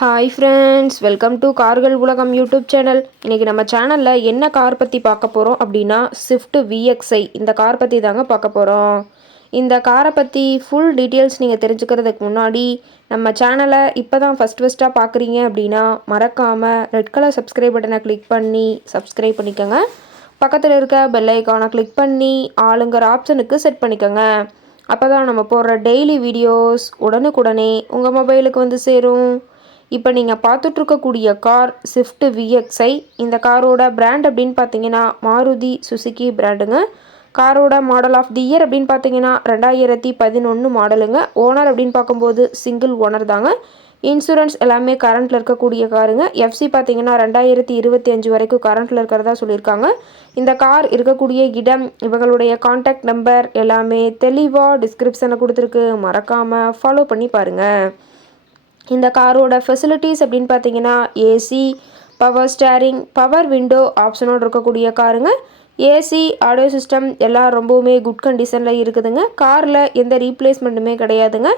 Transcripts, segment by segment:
Hi friends, welcome to கார்கள் உலகம் YouTube channel. இன்றைக்கி நம்ம சேனலில் என்ன கார் பற்றி பார்க்க போகிறோம் அப்படின்னா ஸ்விஃப்ட் VXi இந்த கார் பற்றி தாங்க பார்க்க போகிறோம். இந்த காரை பற்றி ஃபுல் டீட்டெயில்ஸ் நீங்கள் தெரிஞ்சுக்கிறதுக்கு முன்னாடி நம்ம சேனலை இப்போ தான் ஃபஸ்ட்டாக பார்க்குறீங்க அப்படின்னா மறக்காமல் ரெட் கலர் சப்ஸ்கிரைப் பட்டனை கிளிக் பண்ணி சப்ஸ்கிரைப் பண்ணிக்கோங்க. பக்கத்தில் இருக்க பெல் ஐக்கானை கிளிக் பண்ணி ஆளுங்கிற ஆப்ஷனுக்கு செட் பண்ணிக்கோங்க. அப்போ தான் நம்ம போடுற டெய்லி வீடியோஸ் உடனுக்குடனே உங்கள் மொபைலுக்கு வந்து சேரும். இப்போ நீங்கள் பார்த்துட்ருக்கக்கூடிய கார் ஸ்விஃப்ட் VXi. இந்த காரோட பிராண்ட் அப்படின்னு பார்த்தீங்கன்னா மாருதி சுசுகி பிராண்டுங்க. காரோட மாடல் ஆஃப் தி இயர் அப்படின்னு பார்த்தீங்கன்னா 2011 மாடலுங்க. ஓனர் அப்படின்னு பார்க்கும்போது சிங்கிள் ஓனர் தாங்க. இன்சூரன்ஸ் எல்லாமே கரண்ட்டில் இருக்கக்கூடிய காருங்க. FC பார்த்தீங்கன்னா 2025 வரைக்கும் கரண்ட்டில் இருக்கிறதா சொல்லியிருக்காங்க. இந்த கார் இருக்கக்கூடிய இடம், இவங்களுடைய கான்டாக்ட் நம்பர் எல்லாமே தெளிவாக டிஸ்கிரிப்ஷனில் கொடுத்துருக்கு. மறக்காமல் ஃபாலோ பண்ணி பாருங்கள். இந்த காரோட ஃபெசிலிட்டிஸ் அப்படின்னு பார்த்தீங்கன்னா AC, power steering, power window ஆப்ஷனோடு இருக்கக்கூடிய காருங்க. ஏசி, ஆடியோ சிஸ்டம் எல்லாம் ரொம்பவுமே குட் கண்டிஷனில் இருக்குதுங்க. காரில் எந்த ரீப்ளேஸ்மெண்ட்டுமே கிடையாதுங்க.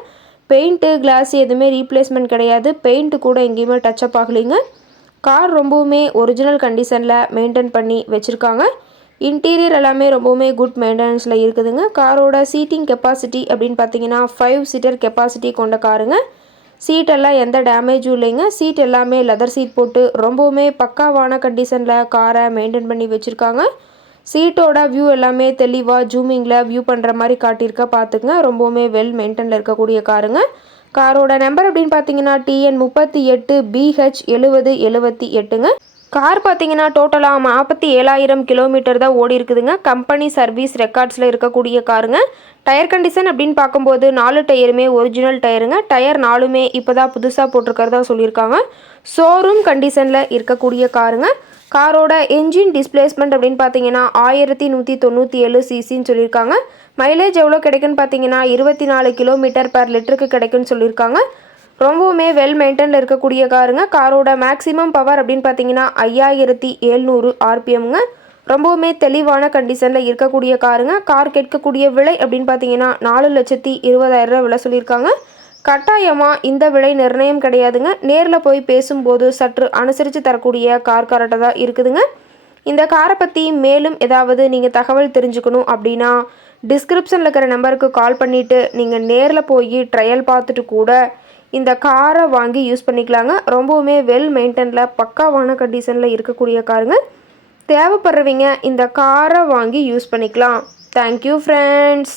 பெயிண்ட்டு, கிளாஸ் எதுவுமே ரீப்ளேஸ்மெண்ட் கிடையாது. பெயிண்ட்டு கூட எங்கேயுமே டச்சப் ஆகலைங்க. கார் ரொம்பவுமே ஒரிஜினல் கண்டிஷனில் மெயின்டைன் பண்ணி வச்சுருக்காங்க. இன்டீரியர் எல்லாமே ரொம்பவுமே குட் மெயின்டெனன்ஸில் இருக்குதுங்க. காரோட சீட்டிங் கெப்பாசிட்டி அப்படின்னு பார்த்தீங்கன்னா 5 சீட்டர் கெப்பாசிட்டி கொண்ட காருங்க. சீட்டெல்லாம் எந்த டேமேஜும் இல்லைங்க. சீட் எல்லாமே லெதர் சீட் போட்டு ரொம்பவுமே பக்காவான கண்டிஷனில் காரை மெயின்டைன் பண்ணி வச்சுருக்காங்க. சீட்டோட வியூ எல்லாமே தெளிவாக ஜூமிங்கில் வியூ பண்ணுற மாதிரி காட்டியிருக்க பார்த்துங்க. ரொம்பவுமே வெல் மெயின்டெனில் இருக்கக்கூடிய காருங்க. காரோட நம்பர் அப்படின்னு பார்த்தீங்கன்னா TN 38 BH 7078ங்க. கார் பார்த்தீங்கன்னா டோட்டலாக 47,000 கிலோமீட்டர் தான் ஓடி இருக்குதுங்க. கம்பெனி சர்வீஸ் ரெக்கார்ட்ஸில் இருக்கக்கூடிய காருங்க. டயர் கண்டிஷன் அப்படின்னு பார்க்கும்போது 4 டயருமே ஒரிஜினல் டயருங்க. டயர் 4மே இப்போ தான் புதுசாக போட்டிருக்கிறதா சொல்லியிருக்காங்க. ஷோரூம் கண்டிஷனில் இருக்கக்கூடிய காருங்க. காரோட என்ஜின் டிஸ்பிளேஸ்மெண்ட் அப்படின்னு பார்த்தீங்கன்னா 1197 சிசின்னு சொல்லியிருக்காங்க. மைலேஜ் எவ்வளோ கிடைக்குன்னு பார்த்தீங்கன்னா 24 கிலோமீட்டர் பர் லிட்டருக்கு கிடைக்குன்னு சொல்லியிருக்காங்க. ரொம்பவுமே வெல் மெயின்டெனில் இருக்கக்கூடிய காருங்க. காரோட மேக்ஸிமம் பவர் அப்படின்னு பார்த்தீங்கன்னா 5700 RPMங்க. ரொம்பவுமே தெளிவான கண்டிஷனில் இருக்கக்கூடிய காருங்க. கார் கேட்கக்கூடிய விலை அப்படின்னு பார்த்தீங்கன்னா 4,20,000 விலை சொல்லியிருக்காங்க. கட்டாயமாக இந்த விலை நிர்ணயம் கிடையாதுங்க. நேரில் போய் பேசும்போது சற்று அனுசரித்து தரக்கூடிய கார்காரட்டை தான் இருக்குதுங்க. இந்த காரை பற்றி மேலும் ஏதாவது நீங்கள் தகவல் தெரிஞ்சுக்கணும் அப்படின்னா டிஸ்கிரிப்ஷனில் இருக்கிற நம்பருக்கு கால் பண்ணிவிட்டு நீங்கள் நேரில் போய் ட்ரையல் பார்த்துட்டு கூட இந்த காரை வாங்கி யூஸ் பண்ணிக்கலாங்க. ரொம்பவுமே வெல் மெயின்டெனில் பக்காவான கண்டிஷனில் இருக்கக்கூடிய காருங்க. தேவைப்படுறவங்க இந்த காரை வாங்கி யூஸ் பண்ணிக்கலாம். Thank you friends.